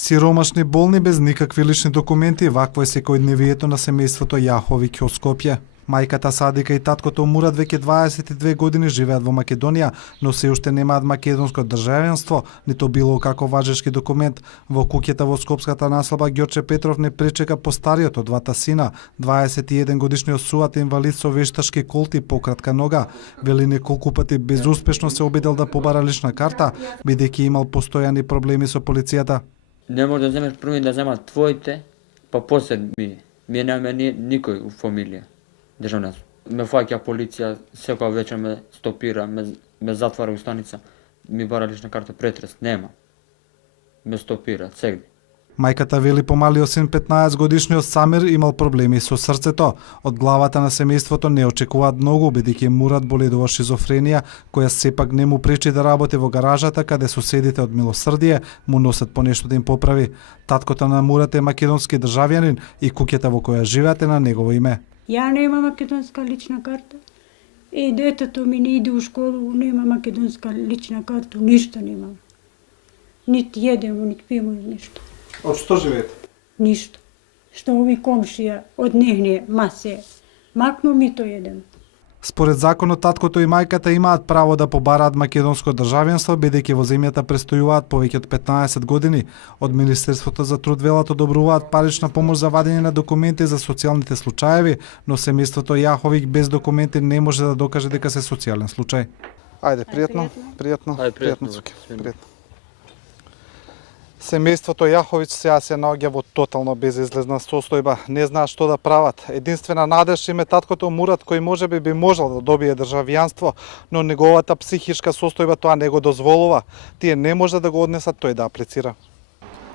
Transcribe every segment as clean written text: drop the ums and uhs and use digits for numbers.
Сиромашни болни без никакви лични документи, вакво е секојдневието на семејството Јаховиќ од Скопје. Мајката Садика и таткото Мурат веќе 22 години живеат во Македонија, но се уште немаат македонско државенство, нито било како важешки документ. Во куќата во скопската населба Ѓорче Петров не пречека постариот од двата сина, 21 годишниот суат инвалид со вешташки колти и пократка нога. Вели неколку пати безуспешно се обидел да побара лична карта, бидејќи имал постојани проблеми со полицијата. Не може да земеш први да земат твоите, па после ми. Ми нема никој у фамилија. Државна. Ме фаќа полиција, секоја вечер ме стопира, ме затвара у станица, ми бара лична карта, претрес, нема. Ме стопира, сегде. Мајката вели помалиот син 15 годишниот Самир имал проблеми со срцето. Од главата на семејството не очекуваат многу, бидејќи Мурат боледува шизофренија, која сепак не му пречи да работи во гаражата, каде соседите од милосрдие му носат по нешто да им поправи. Таткото на Мурат е македонски државјанин и куќата во која живеат е на негово име. Ја нема македонска лична карта. И детето ми не иде у школу, нема македонска лична карта, ништо немам. Нити једемо, нити пиемо ништо. Од што живеете? Ништо. Што ови комшија од нехне масе. Макно ми то едем. Според законот, таткото и мајката имаат право да побараат македонско државенство, бидејќи во земјата престојуваат повеќе од 15 години. Од Министерството за труд велат одобруваат парична помош за вадење на документи за социјалните случаеви, но семејството Јаховиќ без документи не може да докаже дека се социјален случај. Ајде, пријатно. Пријатно. Семејството Јаховиќ сега се наоѓа во тотално безизлезна состојба, не знаат што да прават. Единствена надеж им е таткото Мурат, кој можеби би можел да добие државјанство, но неговата психичка состојба тоа не го дозволува. Тие не може да го однесат тој да аплицира.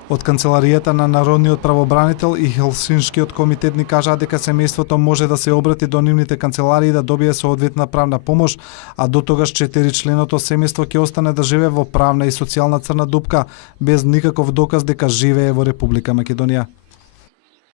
Од канцеларијата на Народниот правобранител и Хелсиншкиот комитет ни кажаа дека семејството може да се обрати до нивните канцеларии да добие соодветна правна помош, а до тогаш 4 членото семејство ќе остане да живее во правна и социјална црна дупка без никаков доказ дека живее во Република Македонија.